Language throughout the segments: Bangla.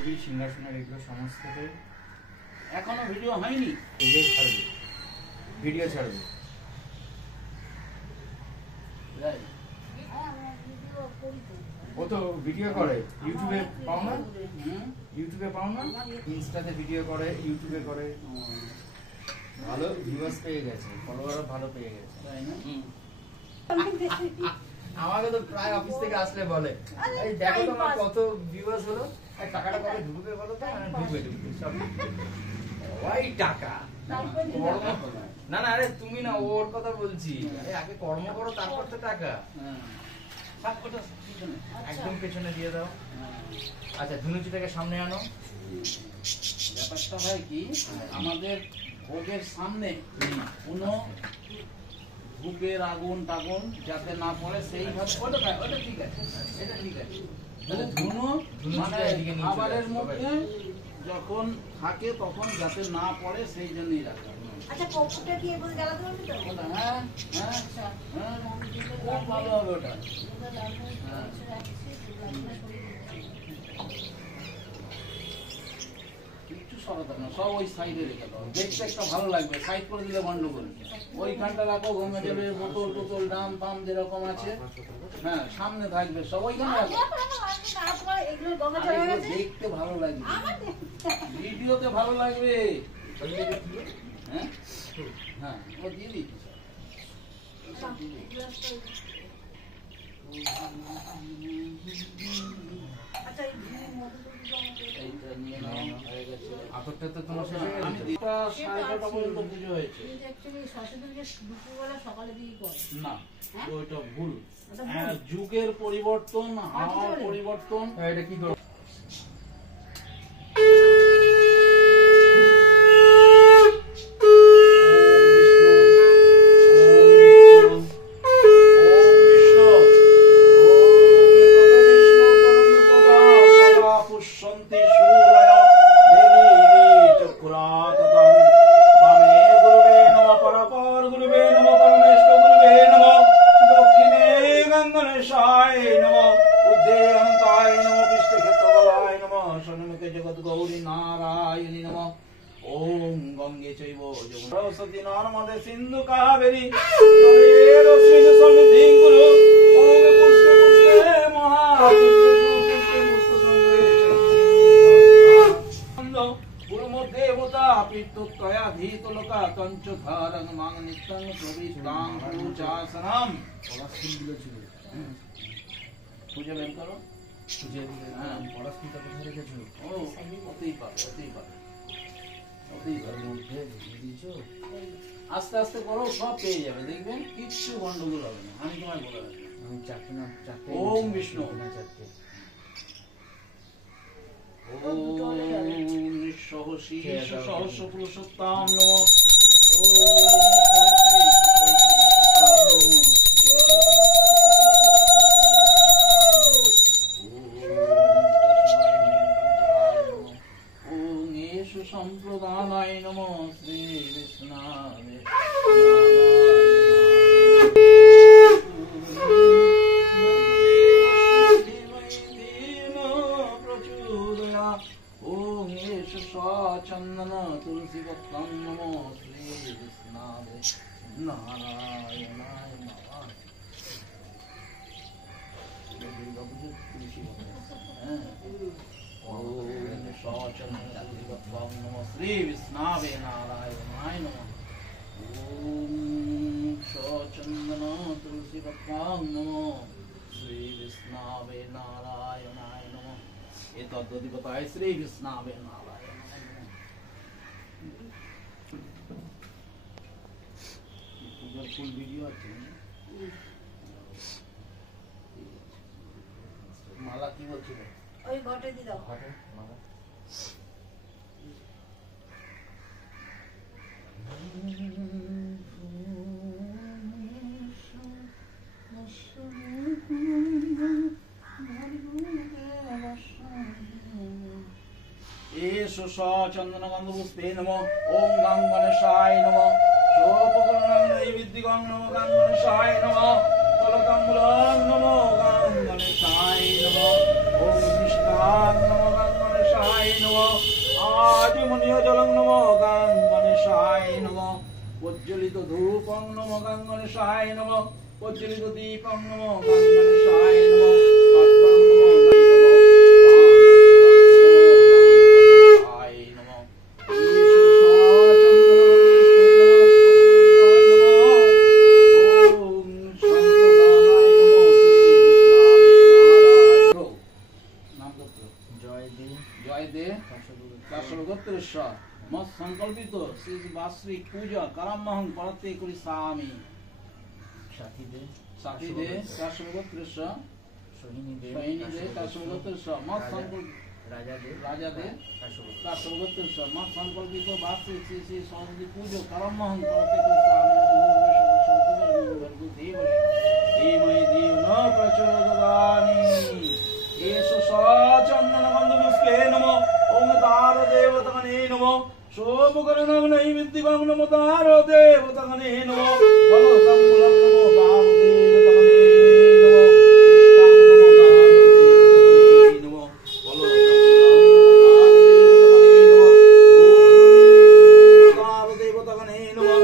মুরগি সিংহাসনের এগুলো সমস্তটাই এখনো ভিডিও হয়নি, ভিডিও ছাড়বে ও তো ভিডিও করে ইউটিউবে পাও না, ইউটিউবে পাও না, ইনস্টাতে ভিডিও করে, ইউটিউবে করে, ভালো ভিউয়ার্স পেয়ে গেছে, ফলোয়ারও ভালো পেয়ে গেছে, তাই না? আমাকে তো প্রায় অফিস থেকে আসলে বলে এই দেখো তোমার কত ভিউয়ার্স হলো, টাকাটা কবে ঢুকবে বলো তো, মানে ঢুকবে সব ওই টাকা। না না আরে তুমি না, ওর কথা বলছি, আগে কর্ম করো তারপর তো টাকা। একদম পেছনে দিয়ে দাও। আচ্ছা ধুনুচিটাকে সামনে আনো। ব্যাপারটা হয় কি, আমাদের ভোগের সামনে কোনো ধূপের আগুন টাগুন যাতে না পড়ে সেইভাবে, ওটা ঠিক আছে, এটা ঠিক আছে। ধুনো মানে খাবারের মধ্যে যখন থাকে তখন যাতে না পড়ে সেই জন্যই রাখা। আচ্ছা কপুরটা কি এভাবে জ্বালাতে পারবি তো? হ্যাঁ হ্যাঁ হ্যাঁ, খুব ভালো হবে ওটা। কিছু সরাতে না, সব ওই সাইডে রেখে দাও, দেখতে একটা ভালো লাগবে। সাইড করে দিলে গন্ডগোল। ওইখানটা রাখো, গঙ্গা জলের বোতল টোতল ডাম ফাম যেরকম আছে, হ্যাঁ সামনে থাকবে সব ওইখানে রাখো। দেখতে ভালো লাগবে, ভিডিওতে ভালো লাগবে। হ্যাঁ হ্যাঁ ও দিয়ে দিচ্ছি যুগের পরিবর্তন, হাওয়ার পরিবর্তন। এটা কি করো? सरस्वती नर्मदे सिंधु कावेरी जलेरस्मिन् सन्निधिं कुरु ओम पुष्पे पुष्पे महापुष्पे देवता पीतोत्तया धीतलोका कंचधारं मां नित्यं प्रविष्टां पूजासनं पूजा बेर करो पूजा हां পড়াশোনাটা কোথায় রেখেছো? ও ওতেই পাবে ওতেই ঘরের মধ্যে দিয়েছো, আস্তে আস্তে করো, সব পেয়ে যাবে, দেখবেন কিচ্ছু গন্ডগোল হবে না। আমি তোমায় বলে রাখি, আমি চারটে ওম বিষ্ণু না চারটে ওম নিঃসহসী সহস্র পুরুষোত্তম নমঃ ওম সম্প্রদানায় নমঃ শ্রী বিষ্ণাবে প্রচুদয়া ওম এষ চন্দন তুলসী পত্রং নমঃ শ্রী বিষ্ণাবে নারায়ণায় নমঃ। দুর্গা পুজোর তুলসী পত্র, হ্যাঁ नमः श्री विष्णवे नारायणाय नमः ओम चंदन तुलसी पत्रां नमः श्री विष्णवे नारायणाय नमः एतद्वदिपताय श्री विष्णवे नारायणाय नमः। पूजा फुल वीडियो আছে মালা কি বলছিল ওই ঘটে দি দাও ঘটে মালা एषु चंदनगंधपुष्पे नमः ओम गं गणेशाय नमः सोपकर्णं नैवेद्यं नमः गं गणेशाय नमः फलकमलं नमः गं गणेशाय नमः ओम निष्ठां नमः गं गणेशाय প্রজ্বলিত ধূপং নমো গঙ্গনেশায় নমঃ প্রজ্বলিত দীপং নমো গঙ্গনেশায় নমঃ পদ্মং নমো গঙ্গনেশায় নমঃ গোত্রেশ্বর মত সংকল্পিত শ্রী বার্ষিক পূজা কারামহং পরতে করিষ্যামি সাথীদে গোত্রেশ্বর সৈনিদে গোত্রেশ্বর মত সংকল্পিত রাজাদে গোত্রেশ্বর মত সংকল্পিত বার্ষিক শ্রী শ্রী সরস্বতী পুজো কারামহং পরতে করিষ্যামি ধীমহি ধিয়ো ন প্রচোদয়ামি एषु चन्दनगन्धपुष्पे नमो ओं तारो देवतगणे नमो शोभकरणं नैवेद्यं नमो तारो देवतगणे नमो फलसं मूलं नमो तारो देवतगणे नमो इष्टां नमो तारो देवतगणे नमो फलसं मूलं नमो तारो देवतगणे नमो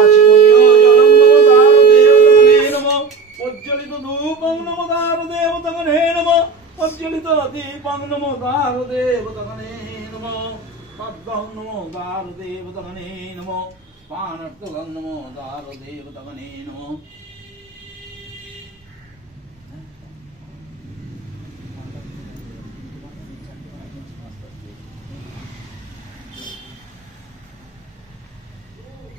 आचमनीयो जलं नमो तारो देवतगणे नमो प्रज्वलित धूपं नमो तारो देवतगणे नमो प्रज्वलित दीपं नमो तारो देवतगणे नमो पद्मं नमो तारो देवतगणे नमो पानत्वं नमो तारो देवतगणे नमो